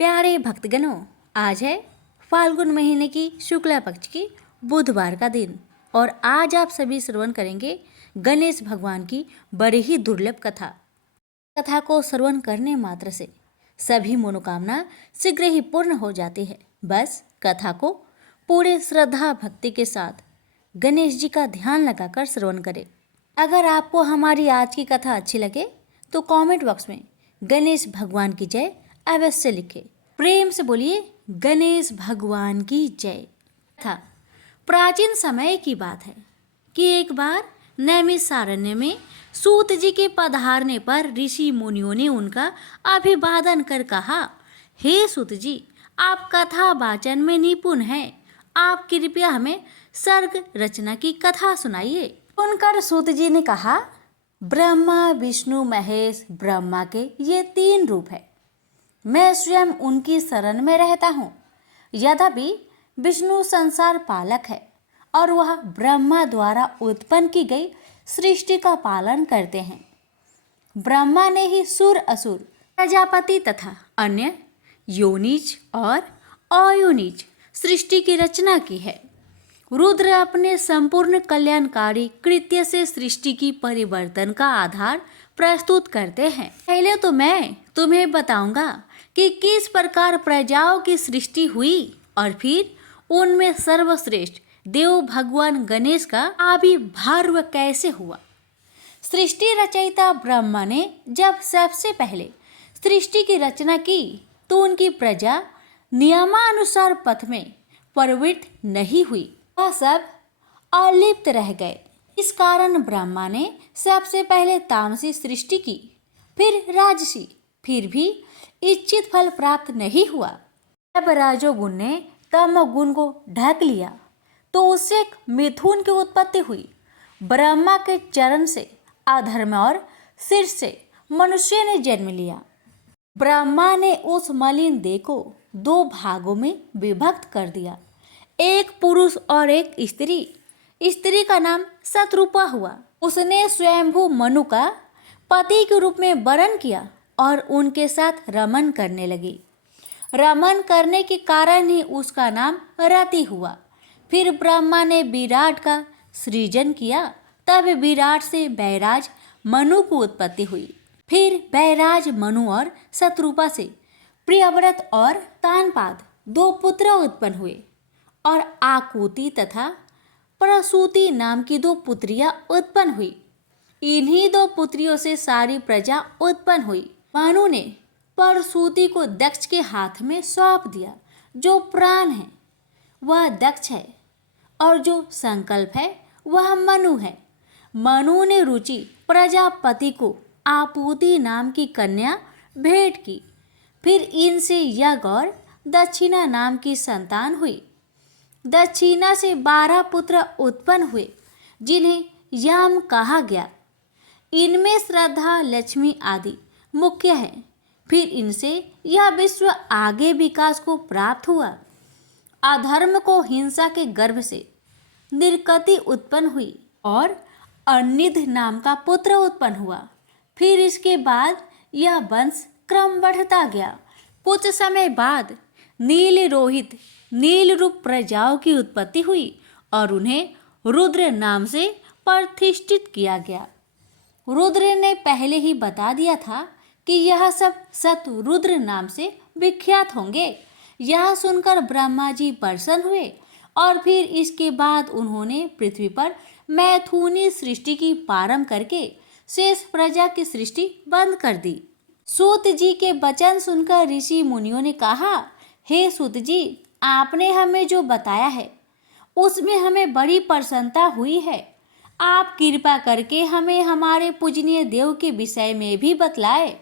प्यारे भक्तगणों, आज है फाल्गुन महीने की शुक्ला पक्ष की बुधवार का दिन और आज आप सभी श्रवण करेंगे गणेश भगवान की बड़ी ही दुर्लभ कथा। कथा को श्रवण करने मात्र से सभी मनोकामना शीघ्र ही पूर्ण हो जाती है। बस कथा को पूरे श्रद्धा भक्ति के साथ गणेश जी का ध्यान लगाकर श्रवण करें। अगर आपको हमारी आज की कथा अच्छी लगे तो कमेंट बॉक्स में गणेश भगवान की जय अवश्य लिखें। प्रेम से बोलिए गणेश भगवान की जय। था प्राचीन समय की बात है कि एक बार नैमिषारण्य में सूत जी के पधारने पर ऋषि मुनियों ने उनका अभिवादन कर कहा, हे सूत जी, आप कथा वाचन में निपुण हैं, आप कृपया हमें सर्ग रचना की कथा सुनाइए। सुनकर सूत जी ने कहा, ब्रह्मा विष्णु महेश ब्रह्मा के ये 3 रूप है। मैं स्वयं उनकी शरण में रहता हूँ। यद्यपि विष्णु संसार पालक है और वह ब्रह्मा द्वारा उत्पन्न की गई सृष्टि का पालन करते हैं। ब्रह्मा ने ही सुर असुर प्रजापति तथा अन्य योनिज और अयोनिज सृष्टि की रचना की है। रुद्र अपने संपूर्ण कल्याणकारी कृत्य से सृष्टि की परिवर्तन का आधार प्रस्तुत करते हैं। पहले तो मैं तुम्हें बताऊंगा कि किस प्रकार प्रजाओं की सृष्टि हुई और फिर उनमें सर्वश्रेष्ठ देव भगवान गणेश का आविर्भाव कैसे हुआ। सृष्टि रचयिता ब्रह्मा ने जब सबसे पहले सृष्टि की रचना की तो उनकी प्रजा नियमानुसार पथ में प्रवृत्त नहीं हुई, वह सब अलिप्त रह गए। इस कारण ब्रह्मा ने सबसे पहले तामसी सृष्टि की, फिर राजसी, फिर भी इच्छित फल प्राप्त नहीं हुआ। जब राजोगुण ने तमोगुण को ढक लिया तो उससे एक मिथुन की उत्पत्ति हुई। ब्रह्मा के चरण से अधर्म और सिर से मनुष्य ने जन्म लिया। ब्रह्मा ने उस मलिन देह को 2 भागों में विभक्त कर दिया, एक पुरुष और एक स्त्री। स्त्री का नाम शतरूपा हुआ। उसने स्वयंभू मनु का पति के रूप में वरण किया और उनके साथ रमन करने लगी। रमन करने के कारण ही उसका नाम रति हुआ। फिर ब्रह्मा ने विराट का सृजन किया, तब विराट से बैराज मनु की उत्पत्ति हुई। फिर बैराज मनु और शतरूपा से प्रियव्रत और तानपाद 2 पुत्र उत्पन्न हुए और आकुति तथा प्रसूति नाम की 2 पुत्रियां उत्पन्न हुई। इन्हीं 2 पुत्रियों से सारी प्रजा उत्पन्न हुई। मनु ने प्रसूति को दक्ष के हाथ में सौंप दिया। जो प्राण है वह दक्ष है और जो संकल्प है वह मनु है। मनु ने रुचि प्रजापति को आपूति नाम की कन्या भेंट की। फिर इनसे यज्ञ और दक्षिणा नाम की संतान हुई। दक्षिणा से 12 पुत्र उत्पन्न हुए जिन्हें याम कहा गया। इनमें श्रद्धा, लक्ष्मी आदि मुख्य है। फिर इनसे यह विश्व आगे विकास को प्राप्त हुआ। अधर्म को हिंसा के गर्भ से निर्गति उत्पन्न हुई और अनिध नाम का पुत्र उत्पन्न हुआ। फिर इसके बाद यह वंश क्रम बढ़ता गया। कुछ समय बाद नील रोहित नील रूप प्रजाओं की उत्पत्ति हुई और उन्हें रुद्र नाम से प्रतिष्ठित किया गया। रुद्र ने पहले ही बता दिया था कि यह सब सत रुद्र नाम से विख्यात होंगे। यह सुनकर ब्रह्मा जी प्रसन्न हुए और फिर इसके बाद उन्होंने पृथ्वी पर मैथुनी सृष्टि की प्रारंभ करके शेष प्रजा की सृष्टि बंद कर दी। सूत जी के वचन सुनकर ऋषि मुनियों ने कहा, हे सूत जी, आपने हमें जो बताया है उसमें हमें बड़ी प्रसन्नता हुई है। आप कृपा करके हमें हमारे पूजनीय देव के विषय में भी बतलाए।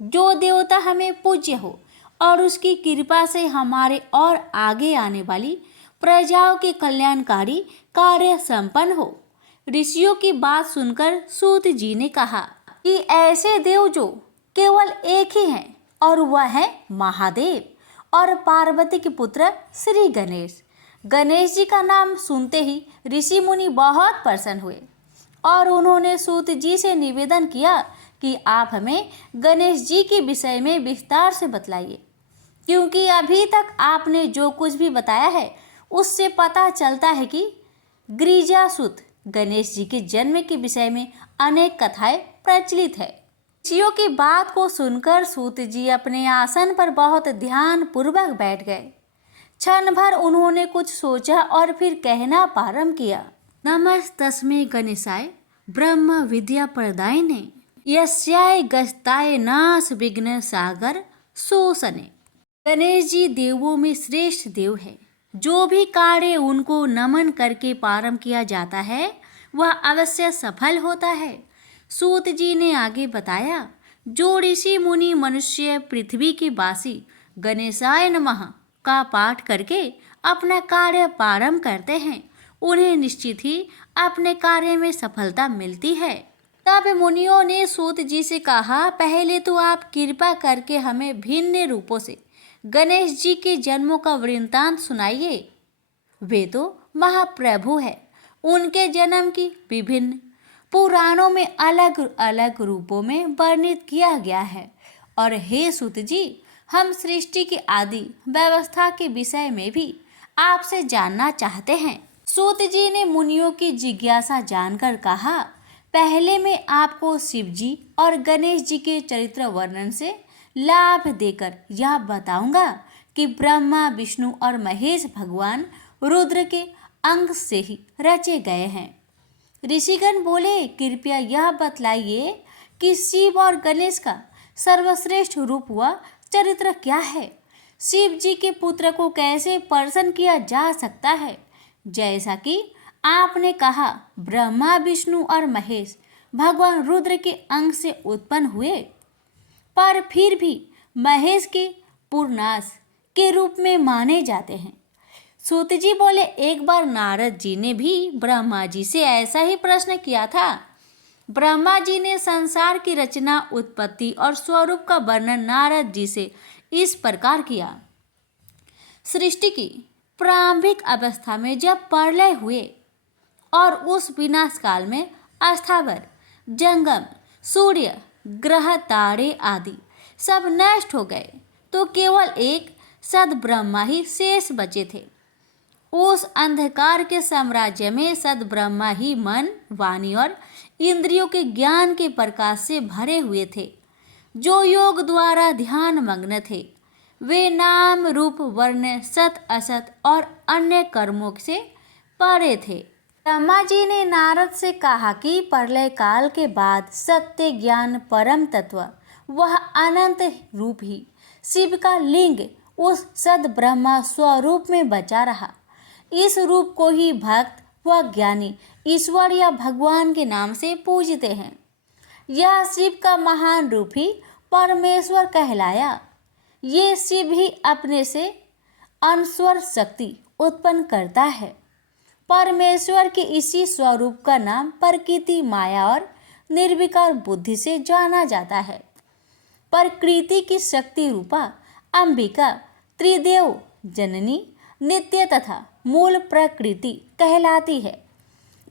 जो देवता हमें पूज्य हो और उसकी कृपा से हमारे और आगे आने वाली प्रजाओं के कल्याणकारी कार्य संपन्न हो। ऋषियों की बात सुनकर सूत जी ने कहा कि ऐसे देव जो केवल एक ही हैं और वह है महादेव और पार्वती के पुत्र श्री गणेश। गणेश जी का नाम सुनते ही ऋषि मुनि बहुत प्रसन्न हुए और उन्होंने सूत जी से निवेदन किया कि आप हमें गणेश जी के विषय में विस्तार से बतलाइए। क्योंकि अभी तक आपने जो कुछ भी बताया है उससे पता चलता है कि गिरिजासुत गणेश जी के जन्म के विषय में अनेक कथाएं प्रचलित है। ऋषियों की बात को सुनकर सूत जी अपने आसन पर बहुत ध्यान पूर्वक बैठ गए। क्षण भर उन्होंने कुछ सोचा और फिर कहना प्रारंभ किया। नमस्तस्मै गणेशाय ब्रह्म विद्या प्रदायिने यस्याय गस्ताय नाश विघ्न सागर शोषणे। गणेश जी देवों में श्रेष्ठ देव है। जो भी कार्य उनको नमन करके प्रारंभ किया जाता है वह अवश्य सफल होता है। सूत जी ने आगे बताया, जो ऋषि मुनि मनुष्य पृथ्वी के वासी गणेशाय नमः का पाठ करके अपना कार्य प्रारंभ करते हैं उन्हें निश्चित ही अपने कार्य में सफलता मिलती है। तब मुनियों ने सूत जी से कहा, पहले तो आप कृपा करके हमें भिन्न रूपों से गणेश जी के जन्मों का वृत्तांत सुनाइए। वे तो महाप्रभु है, उनके जन्म की विभिन्न पुराणों में अलग अलग रूपों में वर्णित किया गया है। और हे सूत जी, हम सृष्टि की आदि व्यवस्था के विषय में भी आपसे जानना चाहते हैं। सूत जी ने मुनियों की जिज्ञासा जानकर कहा, पहले मैं आपको शिव जी और गणेश जी के चरित्र वर्णन से लाभ देकर यह बताऊंगा कि ब्रह्मा विष्णु और महेश भगवान रुद्र के अंग से ही रचे गए हैं। ऋषिगण बोले, कृपया यह बतलाइए कि शिव और गणेश का सर्वश्रेष्ठ रूप व चरित्र क्या है। शिव जी के पुत्र को कैसे प्रसन्न किया जा सकता है। जैसा कि आपने कहा ब्रह्मा विष्णु और महेश भगवान रुद्र के अंग से उत्पन्न हुए, पर फिर भी महेश के पूर्णास के रूप में माने जाते हैं। सूत जी बोले, एक बार नारद जी ने भी ब्रह्मा जी से ऐसा ही प्रश्न किया था। ब्रह्मा जी ने संसार की रचना, उत्पत्ति और स्वरूप का वर्णन नारद जी से इस प्रकार किया। सृष्टि की प्रारंभिक अवस्था में जब प्रलय हुए और उस विनाश काल में स्थावर, जंगम, सूर्य, ग्रह, तारे आदि सब नष्ट हो गए तो केवल एक सद्ब्रह्मा ही शेष बचे थे। उस अंधकार के साम्राज्य में सद्ब्रह्मा ही मन, वाणी और इंद्रियों के ज्ञान के प्रकाश से भरे हुए थे, जो योग द्वारा ध्यान मग्न थे। वे नाम रूप वर्ण सत असत और अन्य कर्मों से परे थे। ब्रह्मा जी ने नारद से कहा कि प्रलय काल के बाद सत्य ज्ञान परम तत्व वह अनंत रूप ही शिव का लिंग उस सद ब्रह्मा स्वरूप में बचा रहा। इस रूप को ही भक्त व ज्ञानी ईश्वर या भगवान के नाम से पूजते हैं। यह शिव का महान रूप ही परमेश्वर कहलाया। ये शिव ही अपने से अनस्वर शक्ति उत्पन्न करता है। परमेश्वर के इसी स्वरूप का नाम प्रकृति, माया और निर्विकार बुद्धि से जाना जाता है। प्रकृति की शक्ति रूपा अंबिका त्रिदेव जननी, नित्य तथा मूल प्रकृति कहलाती है।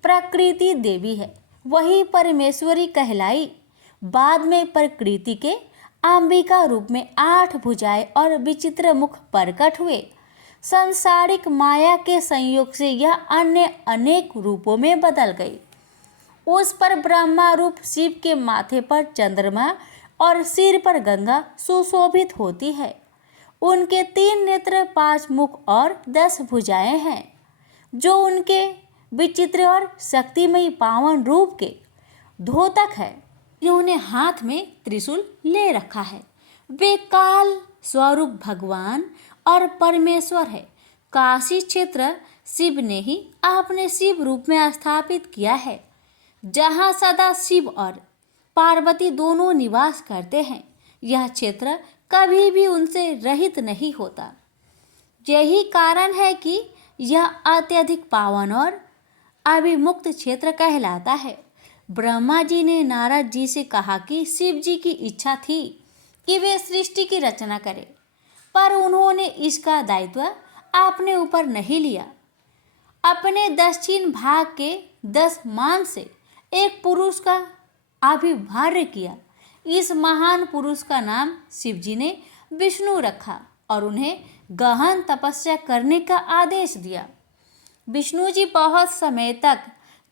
प्रकृति देवी है, वही परमेश्वरी कहलाई। बाद में प्रकृति के अंबिका रूप में 8 भुजाएं और विचित्र मुख प्रकट हुए। सांसारिक माया के संयोग से यह अन्य अनेक रूपों में बदल गई। उस पर ब्रह्मा रूप शिव के माथे पर चंद्रमा और सिर पर गंगा सुशोभित होती है। उनके 3 नेत्र, 5 मुख और 10 भुजाएं हैं, जो उनके विचित्र और शक्तिमयी पावन रूप के द्योतक है। इन्होंने हाथ में त्रिशूल ले रखा है। वे काल स्वरूप भगवान और परमेश्वर है। काशी क्षेत्र शिव ने ही अपने शिव रूप में स्थापित किया है, जहाँ सदा शिव और पार्वती दोनों निवास करते हैं। यह क्षेत्र कभी भी उनसे रहित नहीं होता। यही कारण है कि यह अत्यधिक पावन और अभिमुक्त क्षेत्र कहलाता है। ब्रह्मा जी ने नारद जी से कहा कि शिव जी की इच्छा थी कि वे सृष्टि की रचना करें, पर उन्होंने इसका दायित्व अपने ऊपर नहीं लिया। अपने दक्षिण भाग के 10 मान से एक पुरुष का आविर्भाव किया। इस महान पुरुष का नाम शिव जी ने विष्णु रखा। और उन्हें गहन तपस्या करने का आदेश दिया। विष्णु जी बहुत समय तक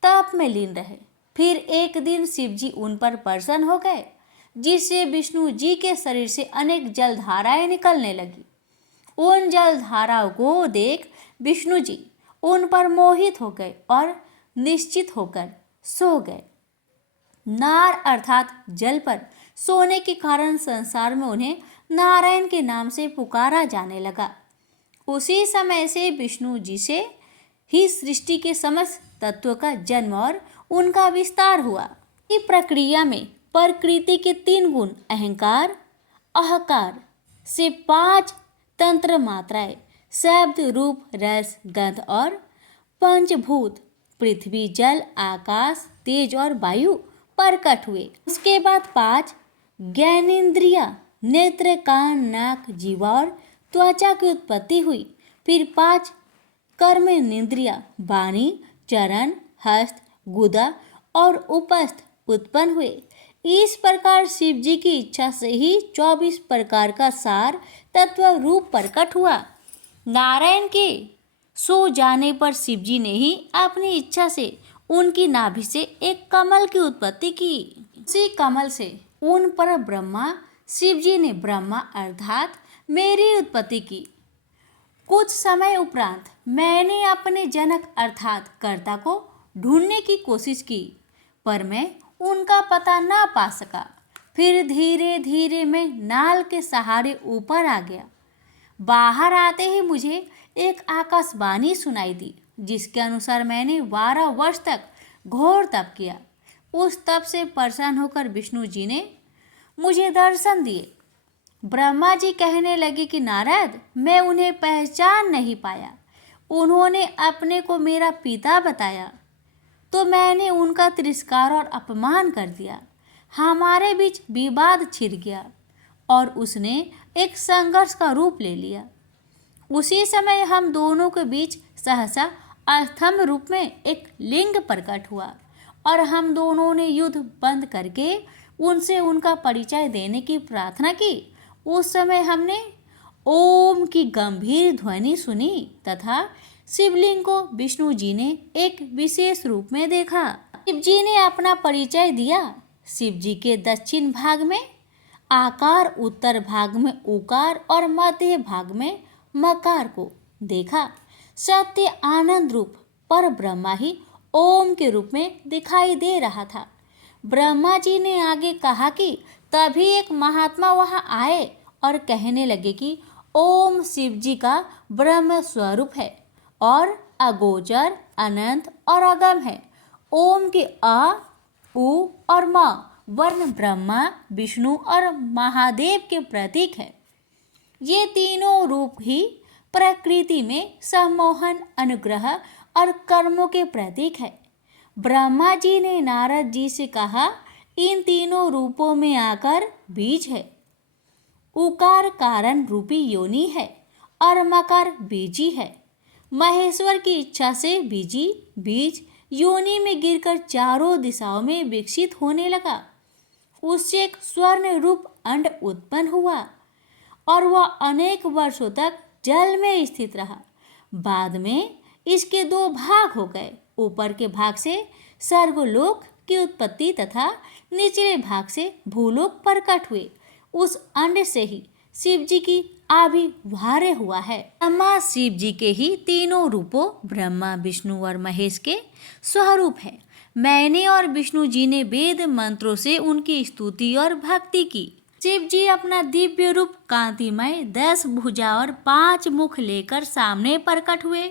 तप में लीन रहे। फिर एक दिन शिव जी उन पर प्रसन्न हो गए, जिससे विष्णु जी के शरीर से अनेक जलधाराएं निकलने लगी। उन जलधाराओं को देख विष्णु जी उन पर मोहित हो गए और निश्चित होकर सो गए। नार अर्थात जल पर सोने के कारण संसार में उन्हें नारायण के नाम से पुकारा जाने लगा। उसी समय से विष्णु जी से ही सृष्टि के समस्त तत्वों का जन्म और उनका विस्तार हुआ। इस प्रक्रिया में प्रकृति के 3 गुण अहंकार, अहकार से 5 तंत्र मात्राएं शब्द, रूप, रस, गंध और पंचभूत पृथ्वी, जल, आकाश, तेज और वायु प्रकट हुए। उसके बाद 5 ज्ञानेंद्रिया नेत्र, कान, नाक, जीवा और त्वचा की उत्पत्ति हुई। फिर 5 कर्मेंद्रिया वाणी, चरण, हस्त, गुदा और उपस्थ उत्पन्न हुए। इस प्रकार शिव जी की इच्छा से ही 24 प्रकार का सार तत्व रूप प्रकट हुआ। नारायण के सो जाने पर शिव जी ने ही अपनी इच्छा से उनकी नाभि से एक कमल की उत्पत्ति की। उसी कमल से उन पर ब्रह्मा शिव जी ने ब्रह्मा अर्थात मेरी उत्पत्ति की। कुछ समय उपरांत मैंने अपने जनक अर्थात कर्ता को ढूंढने की कोशिश की, पर मैं उनका पता ना पा सका। फिर धीरे धीरे मैं नाल के सहारे ऊपर आ गया। बाहर आते ही मुझे एक आकाशवाणी सुनाई दी, जिसके अनुसार मैंने 12 वर्ष तक घोर तप किया। उस तप से प्रसन्न होकर विष्णु जी ने मुझे दर्शन दिए। ब्रह्मा जी कहने लगे कि नारद, मैं उन्हें पहचान नहीं पाया। उन्होंने अपने को मेरा पिता बताया, तो मैंने उनका तिरस्कार और अपमान कर दिया। हमारे बीच विवाद छिड़ गया और उसने एक संघर्ष का रूप ले लिया। उसी समय हम दोनों के बीच सहसा अस्तंभ रूप में एक लिंग प्रकट हुआ और हम दोनों ने युद्ध बंद करके उनसे उनका परिचय देने की प्रार्थना की। उस समय हमने ओम की गंभीर ध्वनि सुनी तथा शिवलिंग को विष्णु जी ने एक विशेष रूप में देखा। शिव जी ने अपना परिचय दिया। शिव जी के दक्षिण भाग में आकार, उत्तर भाग में उकार और मध्य भाग में मकार को देखा। सत्य आनंद रूप पर ब्रह्मा ही ओम के रूप में दिखाई दे रहा था। ब्रह्मा जी ने आगे कहा कि तभी एक महात्मा वहां आए और कहने लगे कि ओम शिव जी का ब्रह्म स्वरूप है और अगोचर, अनंत और अगम है। ओम के अ, उ और म वर्ण ब्रह्मा, विष्णु और महादेव के प्रतीक है। ये तीनों रूप ही प्रकृति में सम्मोहन, अनुग्रह और कर्मों के प्रतीक है। ब्रह्मा जी ने नारद जी से कहा, इन तीनों रूपों में आकर बीज है। उकार कारण रूपी योनि है और मकार बीजी है। महेश्वर की इच्छा से बीजी बीज योनि में गिरकर चारों दिशाओं में विकसित होने लगा। उससे एक स्वर्ण रूप अंड उत्पन्न हुआ और वह अनेक वर्षों तक जल में स्थित रहा। बाद में इसके 2 भाग हो गए। ऊपर के भाग से स्वर्गलोक की उत्पत्ति तथा निचले भाग से भूलोक प्रकट हुए। उस अंड से ही शिव जी की आविर्भाव हुआ है। ब्रह्मा शिव जी के ही तीनों रूपों ब्रह्मा, विष्णु और महेश के स्वरूप है। मैंने और विष्णु जी ने वेद मंत्रों से उनकी स्तुति और भक्ति की। शिव जी अपना दिव्य रूप कांतिमय 10 भुजा और 5 मुख लेकर सामने प्रकट हुए।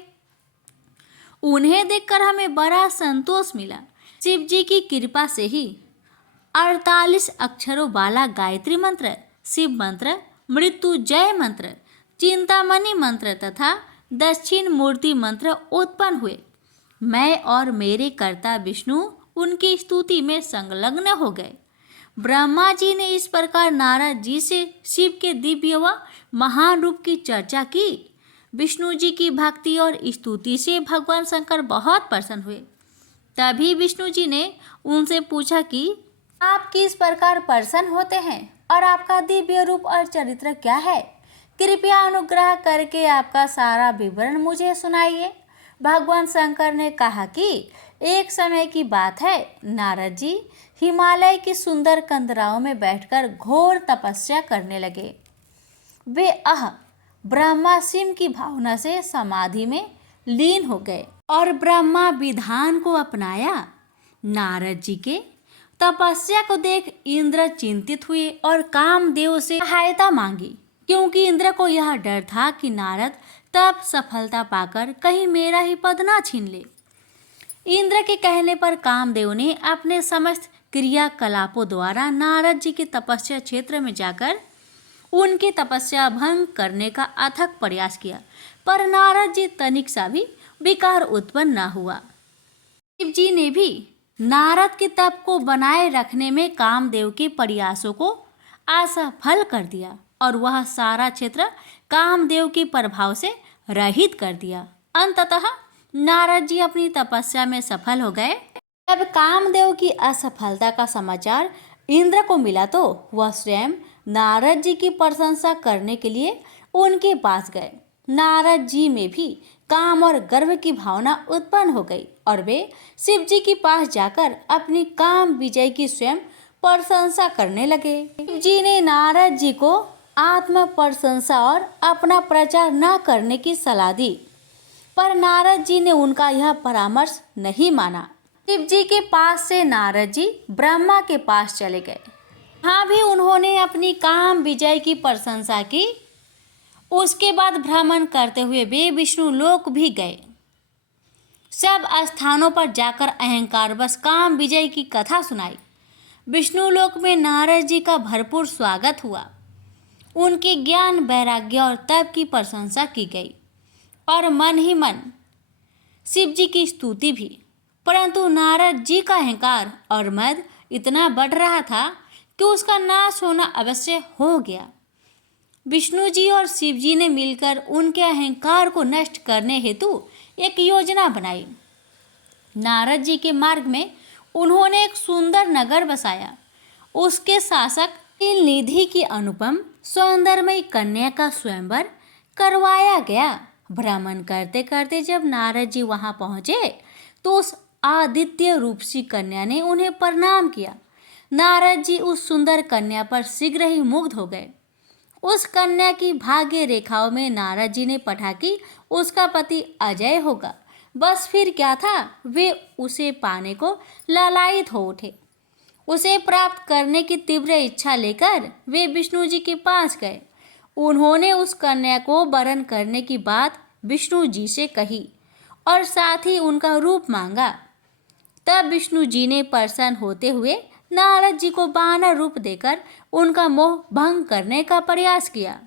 उन्हें देखकर हमें बड़ा संतोष मिला। शिव जी की कृपा से ही 48 अक्षरों वाला गायत्री मंत्र, शिव मंत्र, मृत्युंजय मंत्र, चिंतामणि मंत्र तथा दक्षिण मूर्ति मंत्र उत्पन्न हुए। मैं और मेरे कर्ता विष्णु उनकी स्तुति में संलग्न हो गए। ब्रह्मा जी ने इस प्रकार नारद जी से शिव के दिव्य व महान रूप की चर्चा की। विष्णु जी की भक्ति और स्तुति से भगवान शंकर बहुत प्रसन्न हुए। तभी विष्णु जी ने उनसे पूछा कि आप किस प्रकार प्रसन्न होते हैं और आपका दिव्य रूप और चरित्र क्या है? कृपया अनुग्रह करके आपका सारा विवरण मुझे सुनाइए। भगवान शंकर ने कहा कि एक समय की बात है, नारद जी हिमालय की सुंदर कंदराओं में बैठकर घोर तपस्या करने लगे। वे ब्रह्मा शिव की भावना से समाधि में लीन हो गए और ब्रह्मा विधान को अपनाया। नारद जी के तपस्या को देख इंद्र चिंतित हुए और कामदेव से सहायता मांगी, क्योंकि इंद्र को यह डर था कि नारद तब सफलता पाकर कहीं मेरा ही पद ना छीन ले। इंद्र के कहने पर कामदेव ने अपने समस्त क्रियाकलापों द्वारा नारद जी के तपस्या क्षेत्र में जाकर उनकी तपस्या भंग करने का अथक प्रयास किया, पर नारद जी तनिक सा भी विकार उत्पन्न न हुआ। शिव जी ने भी नारद के तप को बनाए रखने में कामदेव के प्रयासों को असफल कर दिया और वह सारा क्षेत्र कामदेव के प्रभाव से रहित कर दिया। अंततः नारद जी अपनी तपस्या में सफल हो गए। जब कामदेव की असफलता का समाचार इंद्र को मिला तो वह स्वयं नारद जी की प्रशंसा करने के लिए उनके पास गए। नारद जी में भी काम और गर्व की भावना उत्पन्न हो गई और वे शिव जी के पास जाकर अपनी काम विजय की स्वयं प्रशंसा करने लगे। शिव जी ने नारद जी को आत्म प्रशंसा और अपना प्रचार न करने की सलाह दी, पर नारद जी ने उनका यह परामर्श नहीं माना। शिव जी के पास से नारद जी ब्रह्मा के पास चले गए। हाँ भी उन्होंने अपनी काम विजय की प्रशंसा की। उसके बाद भ्रमण करते हुए वे विष्णु लोक भी गए। सब स्थानों पर जाकर अहंकार बस काम विजय की कथा सुनाई। विष्णु लोक में नारद जी का भरपूर स्वागत हुआ। उनके ज्ञान, वैराग्य और तप की प्रशंसा की गई और मन ही मन शिव जी की स्तुति भी। परंतु नारद जी का अहंकार और मद इतना बढ़ रहा था कि उसका नाश होना अवश्य हो गया। विष्णु जी और शिव जी ने मिलकर उनके अहंकार को नष्ट करने हेतु एक योजना बनाई। नारद जी के मार्ग में उन्होंने एक सुंदर नगर बसाया। उसके शासक नीलनिधि की अनुपम सौंदर्यमयी कन्या का स्वयंवर करवाया गया। भ्रमण करते करते जब नारद जी वहां पहुंचे तो उस आदित्य रूपसी कन्या ने उन्हें प्रणाम किया। नारद जी उस सुंदर कन्या पर शीघ्र ही मुग्ध हो गए। उस कन्या की भाग्य रेखाओं में नारद जी ने पढ़ा कि उसका पति अजय होगा। बस फिर क्या था, वे उसे पाने को लालायित हो उठे। उसे प्राप्त करने की तीव्र इच्छा लेकर वे विष्णु जी के पास गए। उन्होंने उस कन्या को वरण करने की बात विष्णु जी से कही और साथ ही उनका रूप मांगा। तब विष्णु जी ने प्रसन्न होते हुए नारद जी को वानर रूप देकर उनका मोह भंग करने का प्रयास किया।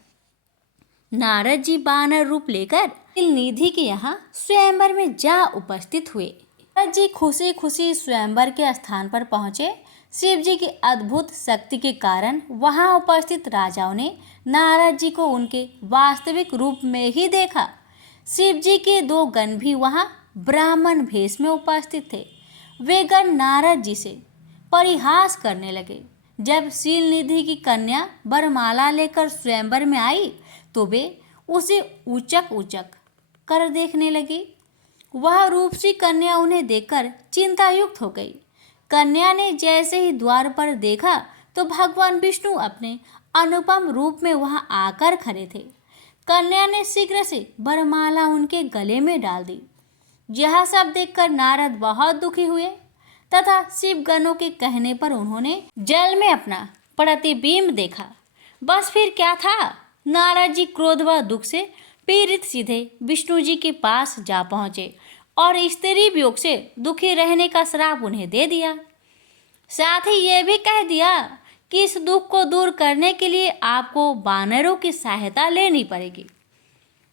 नारद जी वानर रूप लेकर नीलनिधि के यहाँ स्वयंवर में जा उपस्थित हुए। नारद जी खुशी खुशी स्वयंवर के स्थान पर पहुँचे। शिव जी की अद्भुत शक्ति के कारण वहां उपस्थित राजाओं ने नारद जी को उनके वास्तविक रूप में ही देखा। शिव जी के दो गण भी वहां ब्राह्मण भेष में उपस्थित थे। वे गण नारद जी से परिहास करने लगे। जब शीलनिधि की कन्या वरमाला लेकर स्वयंवर में आई तो वे उसे ऊचक ऊचक कर देखने लगी। वह रूपसी कन्या उन्हें देखकर चिंतायुक्त हो गई। कन्या ने जैसे ही द्वार पर देखा तो भगवान विष्णु अपने अनुपम रूप में वहां आकर खड़े थे। कन्या ने शीघ्र से वरमाला उनके गले में डाल दी। यह सब देखकर नारद बहुत दुखी हुए तथा शिव गणों के कहने पर उन्होंने जल में अपना प्रतिबिंब देखा। बस फिर क्या था, नारद जी क्रोध व दुख से पीड़ित सीधे विष्णु जी के पास जा पहुंचे और स्त्री वियोग से दुखी रहने का श्राप उन्हें दे दिया। साथ ही ये भी कह दिया कि इस दुख को दूर करने के लिए आपको वानरों की सहायता लेनी पड़ेगी।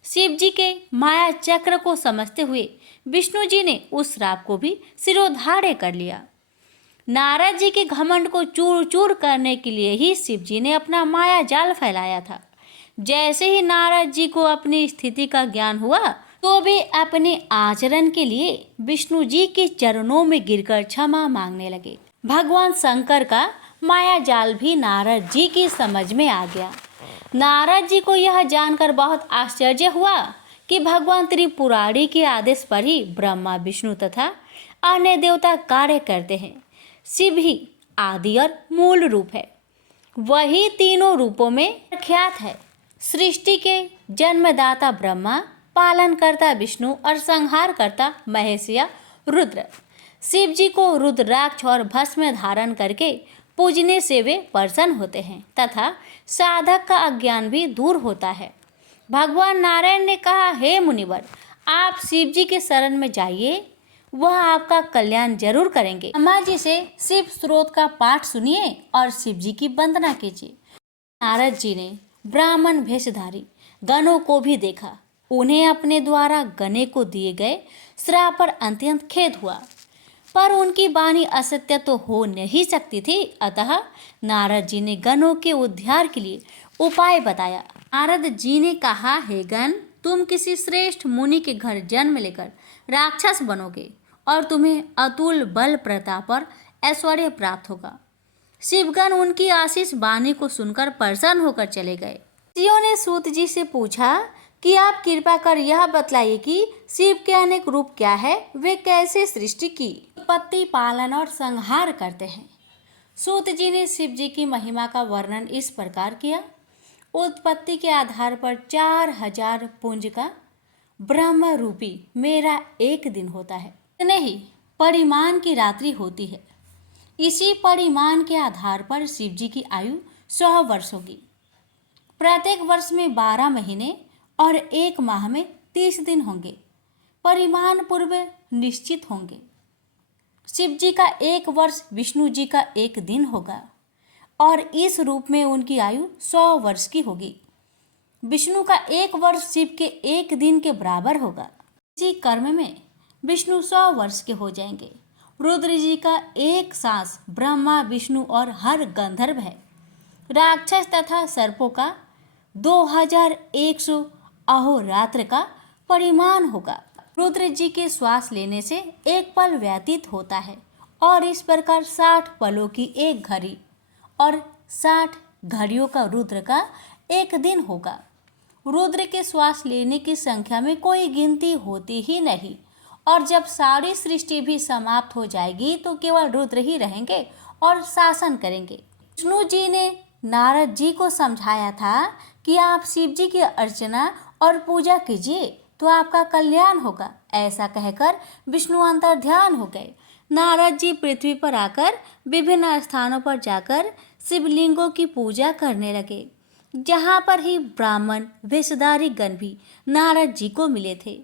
शिव जी के माया चक्र को समझते हुए विष्णु जी ने उस श्राप को भी सिरोधार्य कर लिया। नारद जी के घमंड को चूर चूर करने के लिए ही शिव जी ने अपना माया जाल फैलाया था। जैसे ही नारद जी को अपनी स्थिति का ज्ञान हुआ तो वे अपने आचरण के लिए विष्णु जी के चरणों में गिरकर क्षमा मांगने लगे। भगवान शंकर का माया जाल भी नारद जी की समझ में आ गया। नारद जी को यह जानकर बहुत आश्चर्य हुआ कि भगवान त्रिपुरारी के आदेश पर ही ब्रह्मा, विष्णु तथा अन्य देवता कार्य करते हैं। शिव ही आदि और मूल रूप है, वही तीनों रूपों में प्रख्यात है। सृष्टि के जन्मदाता ब्रह्मा, पालनकर्ता विष्णु और संहारकर्ता महेश या रुद्र। शिव जी को रुद्राक्ष और भस्म धारण करके पूजने से वे प्रसन्न होते हैं तथा साधक का अज्ञान भी दूर होता है। भगवान नारायण ने कहा, हे मुनिवर, आप शिव जी के शरण में जाइए, वह आपका कल्याण जरूर करेंगे। ब्रह्मा जी से शिव स्रोत का पाठ सुनिए और शिव जी की वंदना कीजिए। नारद जी ने ब्राह्मण वेशधारी गणों को भी देखा। उन्हें अपने द्वारा गणे को दिए गए श्राप पर अत्यंत खेद हुआ, पर उनकी वाणी असत्य तो हो नहीं सकती थी। अतः नारद जी ने गणों के उद्धार के लिए उपाय बताया। नारद जी ने कहा, हे गण, तुम किसी श्रेष्ठ मुनि के घर जन्म लेकर राक्षस बनोगे और तुम्हें अतुल बल, प्रताप और ऐश्वर्य प्राप्त होगा। शिवगण उनकी आशीष वाणी को सुनकर प्रसन्न होकर चले गए। ऋषियों ने सूत जी से पूछा कि आप कृपा कर यह बतलाइए कि शिव के अनेक रूप क्या है, वे कैसे सृष्टि की उत्पत्ति, पालन और संहार करते हैं। सूत जी ने शिव जी की महिमा का वर्णन इस प्रकार किया। उत्पत्ति के आधार पर 4000 पुंज का ब्रह्म रूपी मेरा एक दिन होता है, नहीं परिमाण की रात्रि होती है। इसी परिमाण के आधार पर शिव जी की आयु 100 वर्ष होगी। प्रत्येक वर्ष में 12 महीने और 1 माह में 30 दिन होंगे। परिमाण पूर्व निश्चित होंगे। शिव जी का 1 वर्ष विष्णु जी का 1 दिन होगा और इस रूप में उनकी आयु 100 वर्ष की होगी। विष्णु का 1 वर्ष शिव के 1 दिन के बराबर होगा। इसी कर्म में विष्णु 100 वर्ष के हो जाएंगे। रुद्र जी का 1 सांस ब्रह्मा, विष्णु और हर गंधर्व है। राक्षस तथा सर्पों का 2100 अहोरात्र का परिमाण होगा। रुद्र जी के श्वास लेने से 1 पल व्यतीत होता है और इस प्रकार 60 पलों की 1 घड़ी और 60 घड़ियों का रुद्र का 1 दिन होगा। रुद्र के श्वास लेने की संख्या में कोई गिनती होती ही नहीं और जब सारी सृष्टि भी समाप्त हो जाएगी तो केवल रुद्र ही रहेंगे और शासन करेंगे। विष्णु जी ने नारद जी को समझाया था कि आप शिव जी की अर्चना और पूजा कीजिए तो आपका कल्याण होगा। ऐसा कहकर विष्णु अंतर्ध्यान हो गए। नारद जी पृथ्वी पर आकर विभिन्न स्थानों पर जाकर शिवलिंगों की पूजा करने लगे, जहाँ पर ही ब्राह्मण वेशधारी गण भी नारद जी को मिले थे,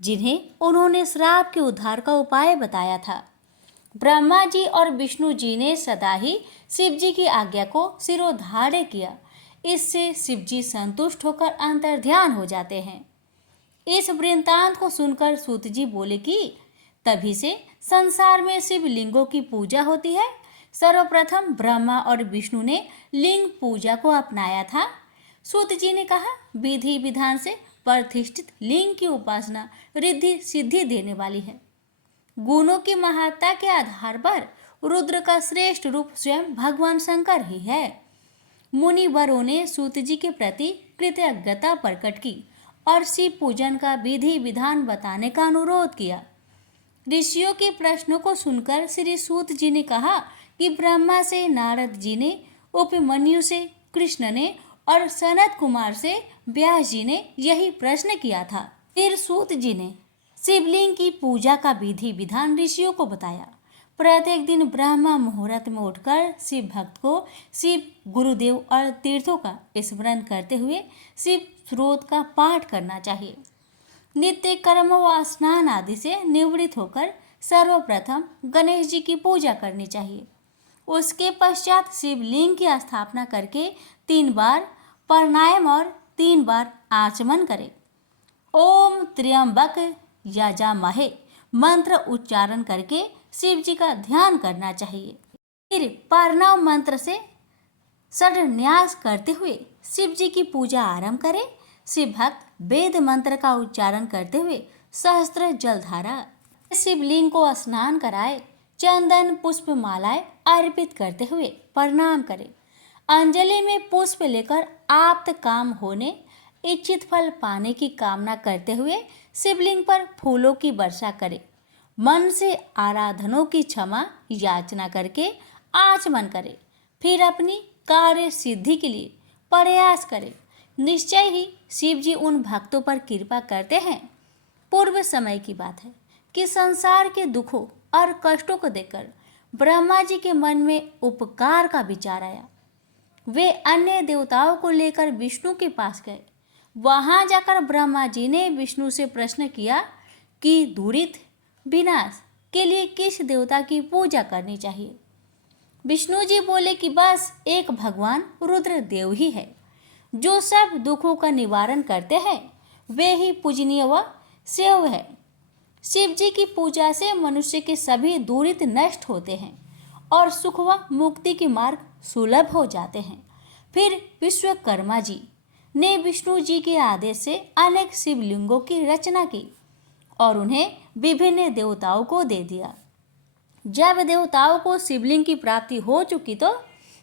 जिन्हें उन्होंने श्राप के उद्धार का उपाय बताया था। ब्रह्मा जी और विष्णु जी ने सदा ही शिव जी की आज्ञा को शिरोधार्य किया। इससे शिव जी संतुष्ट होकर अंतर्ध्यान हो जाते हैं। इस वृत्तांत को सुनकर सूत जी बोले कि तभी से संसार में शिवलिंगों की पूजा होती है। सर्वप्रथम ब्रह्मा और विष्णु ने लिंग पूजा को अपनाया था। सूत जी ने कहा, विधि विधान से प्रतिष्ठित लिंग की उपासना रिद्धि सिद्धि देने वाली है। गुणों की महत्ता के आधार पर रुद्र का श्रेष्ठ रूप स्वयं भगवान शंकर ही है। मुनिवरों ने सूत जी के प्रति कृतज्ञता प्रकट की और शिव पूजन का विधि विधान बताने का अनुरोध किया। ऋषियों के प्रश्नों को सुनकर श्री सूत जी ने कहा कि ब्रह्मा से नारद जी ने, उपमन्यु से कृष्ण ने और सनत कुमार से व्यास जी ने यही प्रश्न किया था। फिर सूत जी ने शिवलिंग की पूजा का विधि विधान ऋषियों को बताया। प्रत्येक दिन ब्रह्मा मुहूर्त में उठकर शिव भक्त को शिव गुरुदेव और तीर्थों का स्मरण करते हुए शिव स्रोत का पाठ करना चाहिए। नित्य कर्म व स्नान आदि से निवृत्त होकर सर्वप्रथम गणेश जी की पूजा करनी चाहिए। उसके पश्चात शिवलिंग की स्थापना करके 3 बार प्राणायाम और 3 बार आचमन करें। ओम त्र्यंबक यजामहे मंत्र उच्चारण करके शिव जी का ध्यान करना चाहिए। फिर प्रणव मंत्र से षड्न्यास करते हुए शिव जी की पूजा आरंभ करें। शिव भक्त वेद मंत्र का उच्चारण करते हुए सहस्त्र जलधारा शिवलिंग को स्नान कराए, चंदन पुष्प मालाएं अर्पित करते हुए प्रणाम करें। अंजलि में पुष्प लेकर आप्त काम होने, इच्छित फल पाने की कामना करते हुए शिवलिंग पर फूलों की वर्षा करे। मन से आराधनों की क्षमा याचना करके आचमन करे। फिर अपनी कार्य सिद्धि के लिए प्रयास करे। निश्चय ही शिव जी उन भक्तों पर कृपा करते हैं। पूर्व समय की बात है कि संसार के दुखों और कष्टों को देखकर ब्रह्मा जी के मन में उपकार का विचार आया। वे अन्य देवताओं को लेकर विष्णु के पास गए। वहां जाकर ब्रह्मा जी ने विष्णु से प्रश्न किया कि दुरित विनाश के लिए किस देवता की पूजा करनी चाहिए। विष्णु जी बोले कि बस एक भगवान रुद्रदेव ही है, जो सब दुखों का निवारण करते हैं। वे ही पूजनीय व सेव है। शिव जी की पूजा से मनुष्य के सभी दुरित नष्ट होते हैं और सुख व मुक्ति के मार्ग सुलभ हो जाते हैं। फिर विश्वकर्मा जी ने विष्णु जी के आदेश से अनेक शिवलिंगों की रचना की और उन्हें विभिन्न देवताओं को दे दिया। जब देवताओं को शिवलिंग की प्राप्ति हो चुकी तो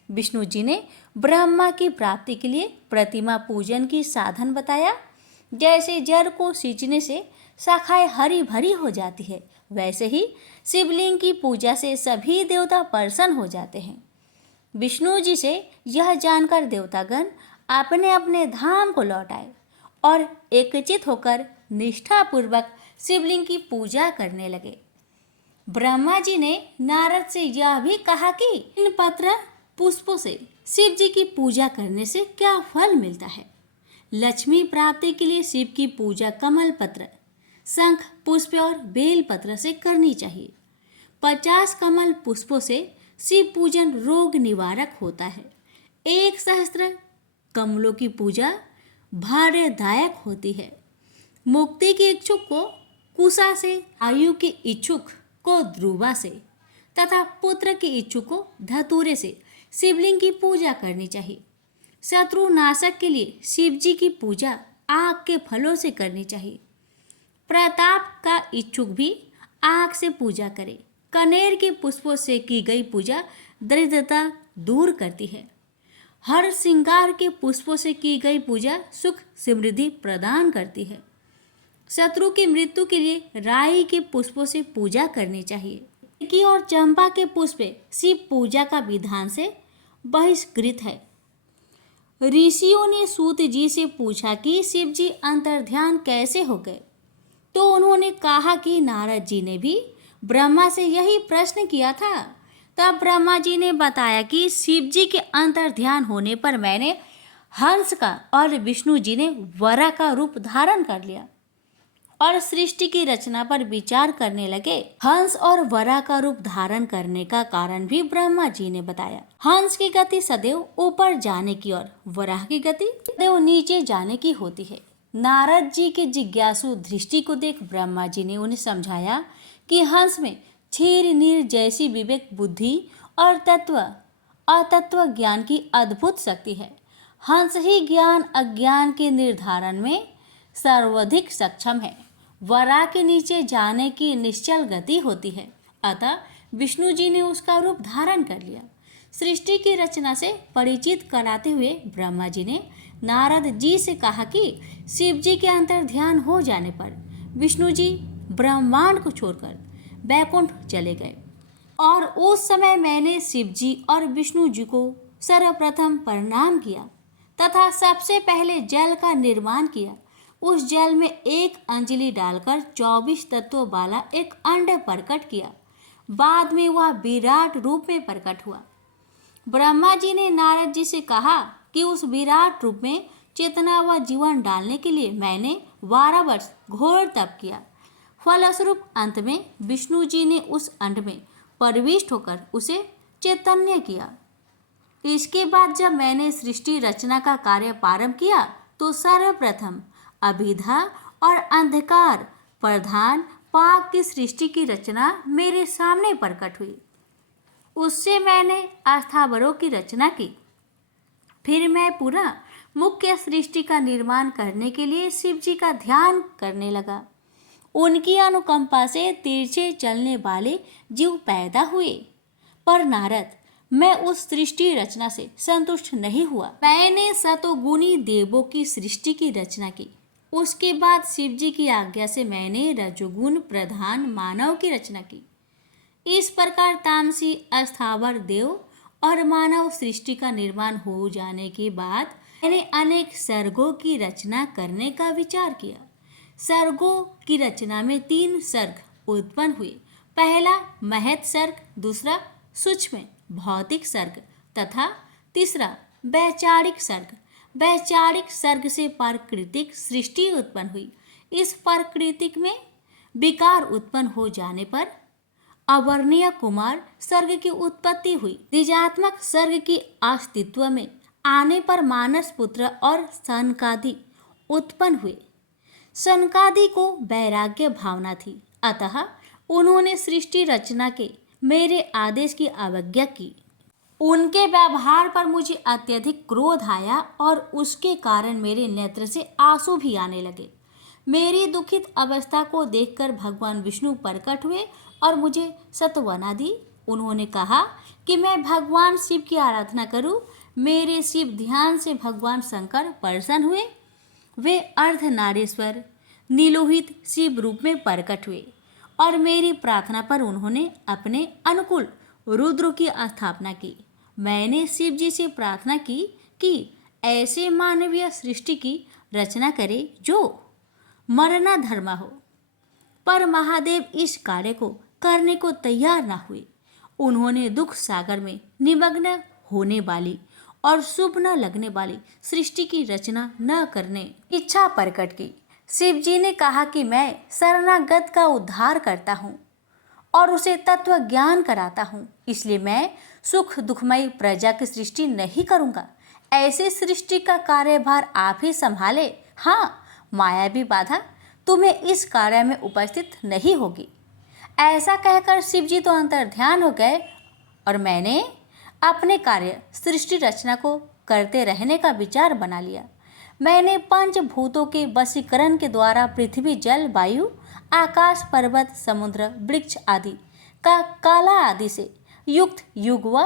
विष्णु जी ने ब्रह्मा की प्राप्ति के लिए प्रतिमा पूजन की साधन बताया। जैसे जल को सींचने से शाखाएं हरी भरी हो जाती है, वैसे ही शिवलिंग की पूजा से सभी देवता प्रसन्न हो जाते हैं। विष्णु जी से यह जानकर देवतागण अपने अपने धाम को लौट आए और एकचित होकर निष्ठापूर्वक शिवलिंग की पूजा करने लगे। ब्रह्मा जी ने नारद से यह भी कहा कि इन पत्र पुष्पों से शिव जी की पूजा करने से क्या फल मिलता है। लक्ष्मी प्राप्ति के लिए शिव की पूजा कमल पत्र, शंख पुष्प और बेल पत्र से करनी चाहिए। 50 कमल पुष्पों से शिव पूजन रोग निवारक होता है। 1 सहस्त्र कमलों की पूजा भाग्यदायक होती है। मुक्ति के इच्छुक को कुशा से, आयु के इच्छुक को ध्रुवा से तथा पुत्र के इच्छुक को धतूरे से शिवलिंग की पूजा करनी चाहिए। शत्रु नाशक के लिए शिव जी की पूजा आग के फलों से करनी चाहिए। प्रताप का इच्छुक भी आग से पूजा करे। कनेर के पुष्पों से की गई पूजा दरिद्रता दूर करती है। हर श्रृंगार के पुष्पों से की गई पूजा सुख समृद्धि प्रदान करती है। शत्रु की मृत्यु के लिए राई के पुष्पों से पूजा करनी चाहिए। की और चंपा के पुष्प शिव पूजा का विधान से बहिष्कृत है। ऋषियों ने सूत जी से पूछा कि शिव जी अंतर्ध्यान कैसे हो गए, तो उन्होंने कहा कि नारद जी ने भी ब्रह्मा से यही प्रश्न किया था। तब ब्रह्मा जी ने बताया कि शिव जी के अंतर्ध्यान होने पर मैंने हंस का और विष्णु जी ने वरा का रूप धारण कर लिया और सृष्टि की रचना पर विचार करने लगे। हंस और वरा का रूप धारण करने का कारण भी ब्रह्मा जी ने बताया। हंस की गति सदैव ऊपर जाने की और वराह की गति सदैव नीचे जाने की होती है। नारद जी के जिज्ञासु दृष्टि को देख ब्रह्मा जी ने उन्हें समझाया कि हंस में क्षीर नीर जैसी विवेक बुद्धि और अतत्व ज्ञान की अद्भुत शक्ति है। हंस ही ज्ञान अज्ञान के निर्धारण में सर्वाधिक सक्षम है। वरा के नीचे जाने की निश्चल गति होती है। अतः विष्णु जी ने उसका रूप धारण कर लिया। सृष्टि की रचना से परिचित कराते हुए ब्रह्मा जी ने नारद जी से कहा कि शिव जी के अंतर्ध्यान हो जाने पर विष्णु जी ब्रह्मांड को छोड़कर बैकुंठ चले गए और उस समय मैंने शिव जी और विष्णु जी को सर्वप्रथम प्रणाम किया तथा सबसे पहले जल का निर्माण किया। उस जल में एक अंजलि डालकर 24 तत्वों वाला एक अंड प्रकट किया। बाद में वह विराट रूप में प्रकट हुआ। ब्रह्मा जी ने नारद जी से कहा कि उस विराट रूप में चेतना व जीवन डालने के लिए मैंने 12 वर्ष घोर तप किया। फलस्वरूप अंत में विष्णु जी ने उस अंड में प्रविष्ट होकर उसे चैतन्य किया। इसके बाद जब मैंने सृष्टि रचना का कार्य प्रारंभ किया तो सर्वप्रथम अभिधा और अंधकार प्रधान पाप की सृष्टि की रचना मेरे सामने प्रकट हुई। उससे मैंने अस्थावरों की रचना की। फिर मैं पूरा मुख्य सृष्टि का निर्माण करने के लिए शिव जी का ध्यान करने लगा। उनकी अनुकंपा से तिरछे चलने वाले जीव पैदा हुए। पर नारद, मैं उस सृष्टि रचना से संतुष्ट नहीं हुआ। मैंने सतोगुणी देवों की सृष्टि की रचना की। उसके बाद शिव जी की आज्ञा से मैंने रजोगुण प्रधान मानव की रचना की। इस प्रकार तामसी अस्थावर देव और मानव सृष्टि का निर्माण हो जाने के बाद मैंने अनेक सर्गों की रचना करने का विचार किया। सर्गों की रचना में 3 सर्ग उत्पन्न हुए। पहला महत् सर्ग, दूसरा सूक्ष्म भौतिक सर्ग तथा तीसरा वैचारिक सर्ग। वैचारिक सर्ग से प्राकृतिक सृष्टि उत्पन्न हुई। इस प्राकृतिक में विकार उत्पन्न हो जाने पर अवर्णीय कुमार सर्ग की उत्पत्ति हुई। निजात्मक सर्ग की अस्तित्व में आने पर मानस पुत्र और सनकादि उत्पन्न हुए। सनकादि को वैराग्य भावना थी, अतः उन्होंने सृष्टि रचना के मेरे आदेश की अवज्ञा की। उनके व्यवहार पर मुझे अत्यधिक क्रोध आया और उसके कारण मेरे नेत्र से आंसू भी आने लगे। मेरी दुखित अवस्था को देखकर भगवान विष्णु प्रकट हुए और मुझे सांत्वना दी। उन्होंने कहा कि मैं भगवान शिव की आराधना करूं। मेरे शिव ध्यान से भगवान शंकर प्रसन्न हुए। वे अर्धनारीश्वर नीलोहित शिव रूप में प्रकट हुए और मेरी प्रार्थना पर उन्होंने अपने अनुकूल रुद्र की स्थापना की। मैंने शिव जी से प्रार्थना की कि ऐसे मानवीय सृष्टि की रचना करे जो मरना धर्मा हो, पर महादेव इस कार्य को करने को तैयार न हुए। उन्होंने दुख सागर में निमग्न होने वाली और शुभ न लगने वाली सृष्टि की रचना न करने इच्छा प्रकट की। शिव जी ने कहा कि मैं शरणागत का उद्धार करता हूँ और उसे तत्व ज्ञान कराता हूँ, इसलिए मैं सुख दुखमयी प्रजा की सृष्टि नहीं करूँगा। ऐसे सृष्टि का कार्यभार आप ही संभाले। हाँ, मायावी बाधा तुम्हें इस कार्य में उपस्थित नहीं होगी। ऐसा कहकर शिव जी तो अंतर्ध्यान हो गए और मैंने अपने कार्य सृष्टि रचना को करते रहने का विचार बना लिया। मैंने पंचभूतों के वशीकरण के द्वारा पृथ्वी, जल, वायु, आकाश, पर्वत, समुद्र, वृक्ष आदि का काला आदि से युक्त युग व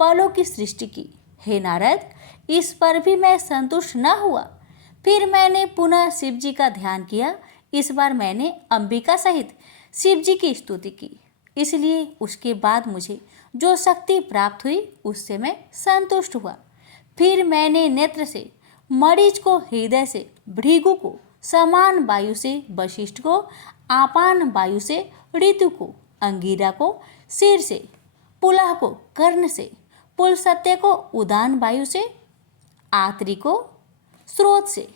पलों की सृष्टि की। हे नारद, इस पर भी मैं संतुष्ट न हुआ। फिर मैंने पुनः शिव जी का ध्यान किया। इस बार मैंने अंबिका सहित शिव जी की स्तुति की, इसलिए उसके बाद मुझे जो शक्ति प्राप्त हुई उससे मैं संतुष्ट हुआ। फिर मैंने नेत्र से मरीच को, हृदय से भृगु को, समान वायु से वशिष्ठ को, आपान वायु से ऋतु को, अंगिरा को सिर से, पुलह को कर्ण से, पुलसत्य को उदान वायु से, आत्री को स्रोत से,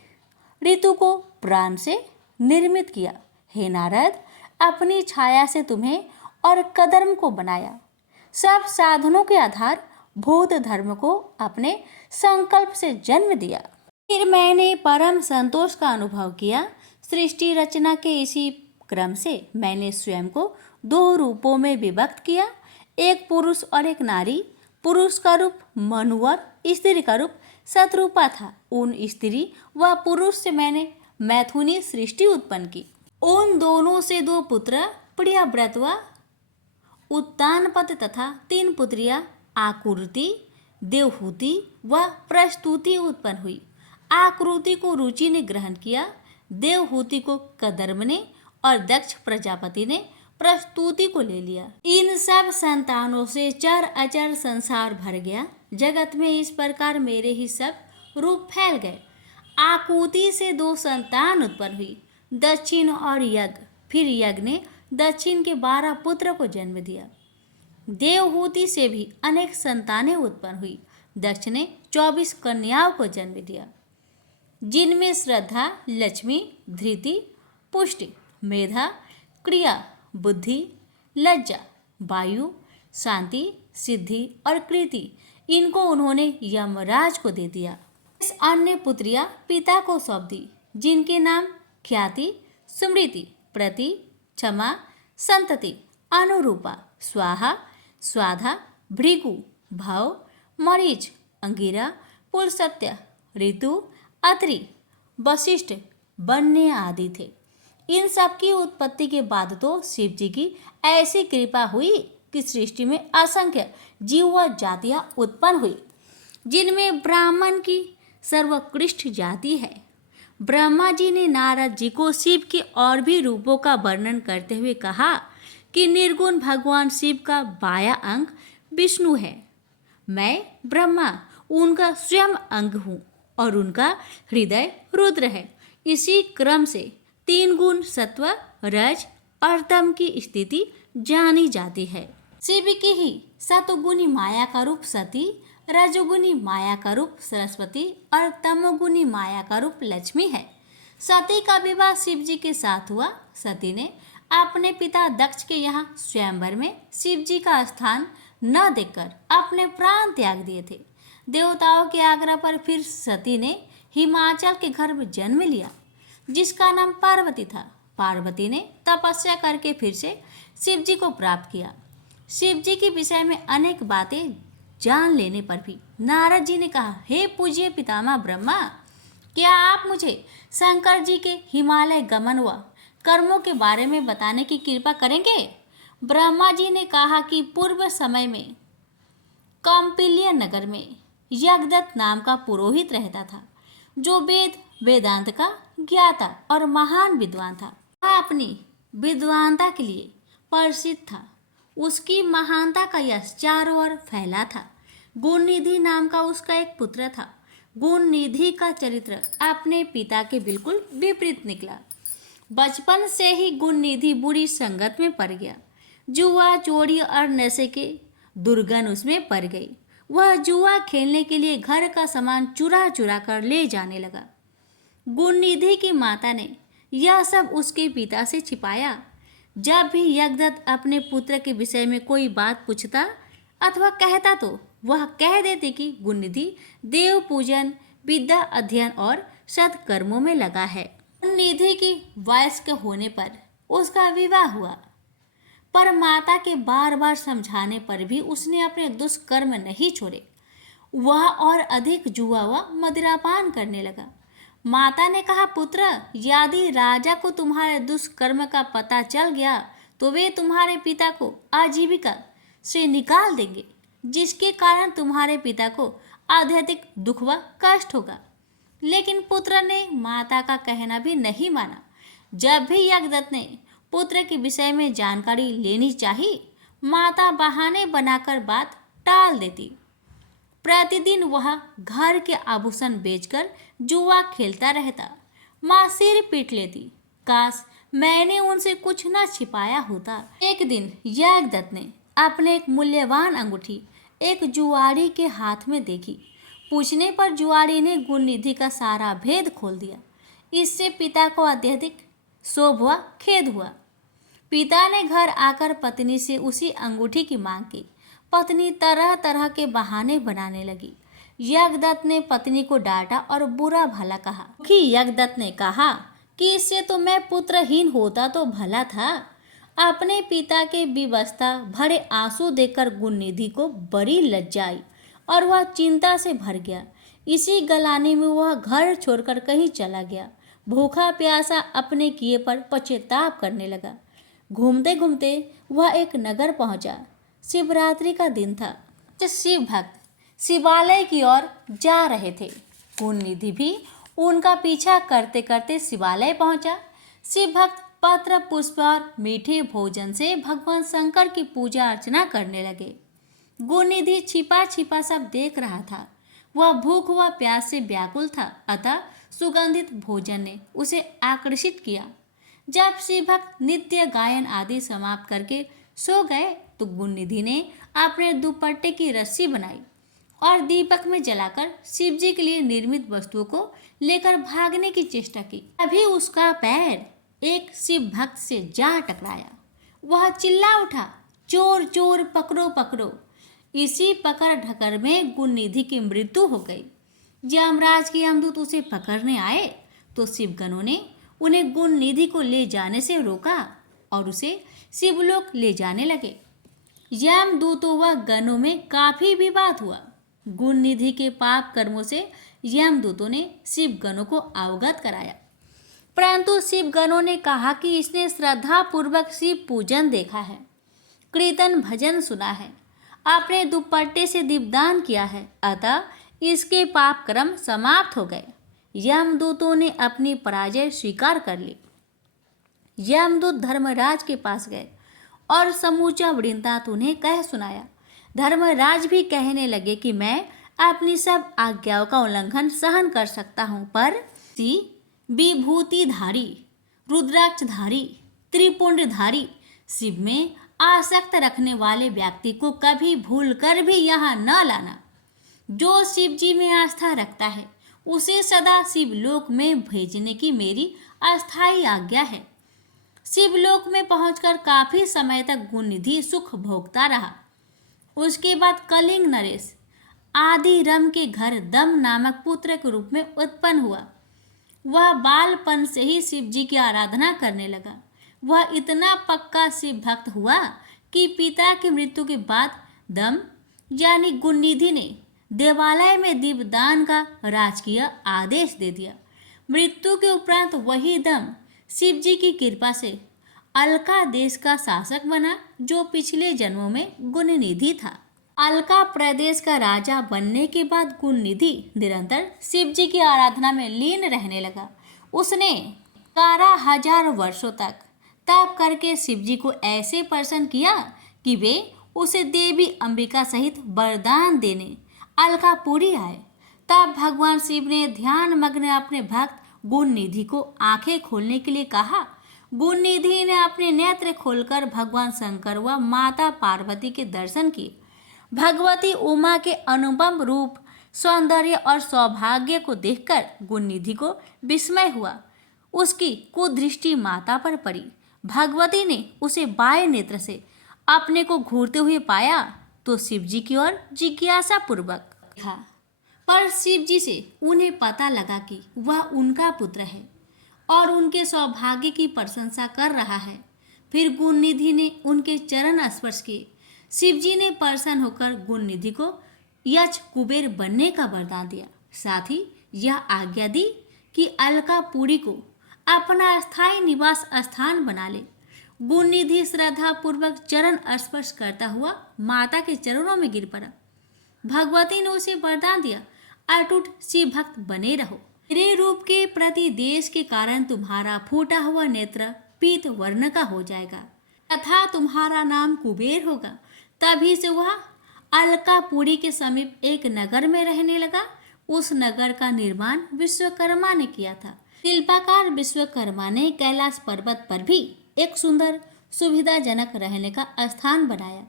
ऋतु को प्राण से निर्मित किया। हे नारद, अपनी छाया से तुम्हें और कदर्म को बनाया। सब साधनों के आधार भूत धर्म को अपने संकल्प से जन्म दिया। फिर मैंने परम संतोष का अनुभव किया। सृष्टि रचना के इसी क्रम से मैंने स्वयं को 2 रूपों में विभक्त किया, एक पुरुष और एक नारी। पुरुष का रूप मनु और स्त्री का रूप शत्रुपा था। उन स्त्री व पुरुष से मैंने मैथुनी सृष्टि उत्पन्न की। उन दोनों से 2 पुत्र प्रियव्रत व उत्तानपद तथा 3 पुत्रियां आकृति, देवहूति व प्रस्तुति उत्पन्न हुई। आकृति को रुचि ने ग्रहण किया, देवहूति को कदर्म ने और दक्ष प्रजापति ने प्रस्तुति को ले लिया। इन सब संतानों से चर अचर संसार भर गया। जगत में इस प्रकार मेरे ही सब रूप फैल गए। आकृति से 2 संतान उत्पन्न हुई, दक्षिण और यज्ञ। फिर यज्ञ ने दक्षिण के 12 पुत्र को जन्म दिया। देवहूति से भी अनेक संतानें उत्पन्न हुई। दक्ष ने 24 कन्याओं को जन्म दिया, जिनमें श्रद्धा, लक्ष्मी, धृति, पुष्टि, मेधा, क्रिया, बुद्धि, लज्जा, वायु, शांति, सिद्धि और कृति, इनको उन्होंने यमराज को दे दिया। इस अन्य पुत्रियां पिता को सौंप दी, जिनके नाम ख्याति, स्मृति, प्रति, क्षमा, संतति, अनुरूपा, स्वाहा, स्वाधा, भृगु, भव, मरीच, अंगिरा, पुलसत्य, ऋतु, अत्रि, वशिष्ठ, बन्य आदि थे। इन सब की उत्पत्ति के बाद तो शिव जी की ऐसी कृपा हुई की सृष्टि में असंख्य जीव व जातियां उत्पन्न हुई, जिनमें ब्राह्मण की सर्वोत्कृष्ट जाति है। ब्रह्मा जी ने नारद जी को शिव के और भी रूपों का वर्णन करते हुए कहा कि निर्गुण भगवान शिव का बाया अंग विष्णु है। मैं ब्रह्मा उनका स्वयं अंग हूँ और उनका हृदय रुद्र है। इसी क्रम से 3 गुण सत्व, रज और तम की स्थिति जानी जाती है। शिव की ही सतगुणी माया का रूप सती, रजोगुणी माया का रूप सरस्वती और तमोगुणी माया का रूप लक्ष्मी है। सती का विवाह शिव जी के साथ हुआ। सती ने अपने पिता दक्ष के यहाँ स्वयंवर में शिव जी का स्थान न देखकर अपने प्राण त्याग दिए थे। देवताओं के आग्रह पर फिर सती ने हिमाचल के गर्भ जन्म लिया, जिसका नाम पार्वती था। पार्वती ने तपस्या करके फिर से शिव जी को प्राप्त किया। शिव जी के विषय में अनेक बातें जान लेने पर भी नारद जी ने कहा, हे पूज्य पितामह ब्रह्मा, क्या आप मुझे शंकर जी के हिमालय गमन व कर्मों के बारे में बताने की कृपा करेंगे? ब्रह्मा जी ने कहा कि पूर्व समय में कौंपिल्य नगर में यज्ञदत्त नाम का पुरोहित रहता था, जो वेदांत का ज्ञाता और महान विद्वान था। वह अपनी विद्वानता के लिए प्रसिद्ध था। उसकी महानता का यश चारों ओर फैला था। गुणनिधि नाम का उसका एक पुत्र था। गुणनिधि का चरित्र अपने पिता के बिल्कुल विपरीत निकला। बचपन से ही गुणनिधि बुरी संगत में पड़ गया। जुआ, चोरी और नशे के दुर्गंध उसमें पड़ गई। वह जुआ खेलने के लिए घर का सामान चुरा चुरा कर ले जाने लगा। गुणनिधि की माता ने यह सब उसके पिता से छिपाया। जब भी यज्ञदत्त अपने पुत्र के विषय में कोई बात पूछता अथवा कहता तो वह कह देते कि गुणनिधि देव पूजन, विद्या अध्ययन और सत्कर्मों में लगा है। गुणनिधि की वयस्क होने पर उसका विवाह हुआ, पर माता के बार बार समझाने पर भी उसने अपने दुष्कर्म नहीं छोड़े। वह और अधिक जुआ व मदिरापान करने लगा। माता ने कहा, पुत्र, यदि राजा को तुम्हारे दुष्कर्म का पता चल गया तो वे तुम्हारे पिता को आजीविका से निकाल देंगे, जिसके कारण तुम्हारे पिता को अत्यधिक दुख व कष्ट होगा। लेकिन पुत्र ने माता का कहना भी नहीं माना। जब भी यज्ञदत्त ने पुत्र के विषय में जानकारी लेनी चाहिए, माता बहाने बनाकर बात टाल देती। प्रतिदिन वह घर के आभूषण बेचकर जुआ खेलता रहता। माँ सिर पीट लेती। काश मैंने उनसे कुछ न छिपाया होता। एक दिन यज्ञदत्त ने अपने एक मूल्यवान अंगूठी एक जुआरी के हाथ में देखी। पूछने पर जुआरी ने गुणनिधि का सारा भेद खोल दिया। इससे पिता को अत्यधिक क्षोभ हुआ, खेद हुआ। पिता ने घर आकर पत्नी से उसी अंगूठी की मांग की। पत्नी तरह तरह के बहाने बनाने लगी। यज्ञदत्त ने पत्नी को डांटा और बुरा भला कहा। कि यज्ञदत्त ने कहा कि इससे तो मैं पुत्रहीन होता तो भला था। अपने पिता के विवशता भरे आंसू देखकर गुणनिधि को बड़ी लज्जा आई और वह चिंता से भर गया। इसी गलाने में वह घर छोड़कर कहीं चला गया। भूखा प्यासा अपने किए पर पश्चाताप करने लगा। घूमते घूमते वह एक नगर पहुंचा। शिवरात्रि का दिन था। शिव भक्त शिवालय की ओर जा रहे थे। गुणनिधि भी उनका पीछा करते करते शिवालय पहुंचा। शिव भक्त पत्र, पुष्प और मीठे भोजन से भगवान शंकर की पूजा अर्चना करने लगे। गुणनिधि छिपा छिपा सब देख रहा था। वह भूख व प्यास से व्याकुल था, अतः सुगंधित भोजन ने उसे आकर्षित किया। जब शिव भक्त नित्य गायन आदि समाप्त करके सो गए तो गुणनिधि ने अपने दुपट्टे की रस्सी बनाई और दीपक में जलाकर शिव जी के लिए निर्मित वस्तुओं को लेकर भागने की चेष्टा की। अभी उसका पैर एक शिव भक्त से जा टकराया। वह चिल्ला उठा, चोर चोर, पकड़ो पकड़ो। इसी पकड़ ढकर में गुणनिधि की मृत्यु हो गई। यमराज के यमदूत उसे पकड़ने आए तो शिवगणों ने उन्हें गुणनिधि को ले जाने से रोका और उसे शिवलोक ले जाने लगे। यमदूतों व गणों में काफी विवाद हुआ। गुणनिधि के पाप कर्मों से यमदूतों ने शिवगणों को अवगत कराया, परंतु शिवगणों ने कहा कि इसने श्रद्धा पूर्वक शिव पूजन देखा है कीर्तन भजन सुना है, अपने दुपट्टे से दीपदान किया है, अतः इसके पाप कर्म समाप्त हो गए। यमदूतों ने अपनी पराजय स्वीकार कर ली। यमदूत धर्मराज के पास गए और समूचा वृत्तांत उन्हें कह सुनाया। धर्मराज भी कहने लगे कि मैं अपनी सब आज्ञाओं का उल्लंघन सहन कर सकता हूँ, पर विभूतिधारी, रुद्राक्षधारी, त्रिपुंडधारी शिव में आसक्त रखने वाले व्यक्ति को कभी भूल कर भी यहाँ न लाना। जो शिव जी में आस्था रखता है उसे सदा शिवलोक में भेजने की मेरी अस्थायी आज्ञा है। शिवलोक में पहुंचकर काफी समय तक गुणनिधि सुख भोगता रहा। उसके बाद कलिंग नरेश आदि रम के घर दम नामक पुत्र के रूप में उत्पन्न हुआ। वह बालपन से ही शिव जी की आराधना करने लगा। वह इतना पक्का शिव भक्त हुआ कि पिता की मृत्यु के बाद दम यानी गुणनिधि ने देवालय में दीपदान का राजकीय आदेश दे दिया। मृत्यु के उपरांत वही दम शिव जी की कृपा से अलका देश का शासक बना, जो पिछले जन्मों में गुणनिधि था। अलका प्रदेश का राजा बनने के बाद गुणनिधि निरंतर शिव जी की आराधना में लीन रहने लगा। उसने 11,000 वर्षों तक तप करके शिव जी को ऐसे प्रसन्न किया कि वे उसे देवी अंबिका सहित वरदान देने अलकापुरी आए। तब भगवान शिव ने ध्यान मग्न अपने भक्त गुणनिधि को आंखें खोलने के लिए कहा। गुणनिधि ने अपने नेत्र खोलकर भगवान शंकर व माता पार्वती के दर्शन किए। भगवती उमा के अनुपम रूप, सौंदर्य और सौभाग्य को देखकर गुणनिधि को विस्मय हुआ। उसकी कुदृष्टि माता पर पड़ी। भगवती ने उसे बाएं नेत्र से अपने को घूरते हुए पाया तो शिव जी की ओर जिज्ञासा पूर्वक देखा, पर शिव जी से उन्हें पता लगा कि वह उनका पुत्र है और उनके सौभाग्य की प्रशंसा कर रहा है। फिर गुणनिधि ने उनके चरण स्पर्श किए। शिव जी ने प्रसन्न होकर गुणनिधि को यक्ष कुबेर बनने का वरदान दिया। साथ ही यह आज्ञा दी कि अलकापुरी को अपना स्थायी निवास स्थान बना ले। गुणनिधि श्रद्धा पूर्वक चरण स्पर्श करता हुआ माता के चरणों में गिर पड़ा। भगवती ने उसे वरदान दिया, अटूट शिव भक्त बने रहो। मेरे रूप के प्रति देश के कारण तुम्हारा फूटा हुआ नेत्र पीत वर्ण का हो जाएगा तथा तुम्हारा नाम कुबेर होगा। तभी से वह अलकापुरी के समीप एक नगर में रहने लगा। उस नगर का निर्माण विश्वकर्मा ने किया था। शिल्पकार विश्वकर्मा ने कैलाश पर्वत पर भी एक सुंदर सुविधाजनक रहने का स्थान बनाया,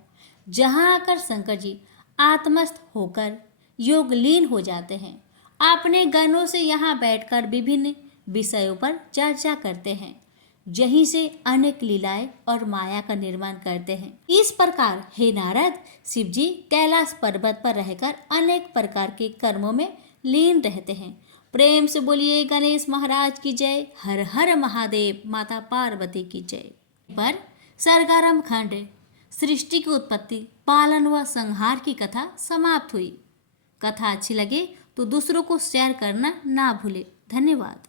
जहां आकर शंकर जी आत्मस्थ होकर योगलीन हो जाते हैं। अपने गणों से यहाँ बैठकर विभिन्न विषयों पर चर्चा करते हैं। यहीं से अनेक लीलाएं और माया का निर्माण करते हैं। इस प्रकार हे नारद, शिव जी कैलाश पर्वत पर रहकर अनेक प्रकार के कर्मों में लीन रहते हैं। प्रेम से बोलिए गणेश महाराज की जय। हर हर महादेव। माता पार्वती की जय। पर सरगारम खंड सृष्टि की उत्पत्ति, पालन व संहार की कथा समाप्त हुई। कथा अच्छी लगे तो दूसरों को शेयर करना ना भूले। धन्यवाद।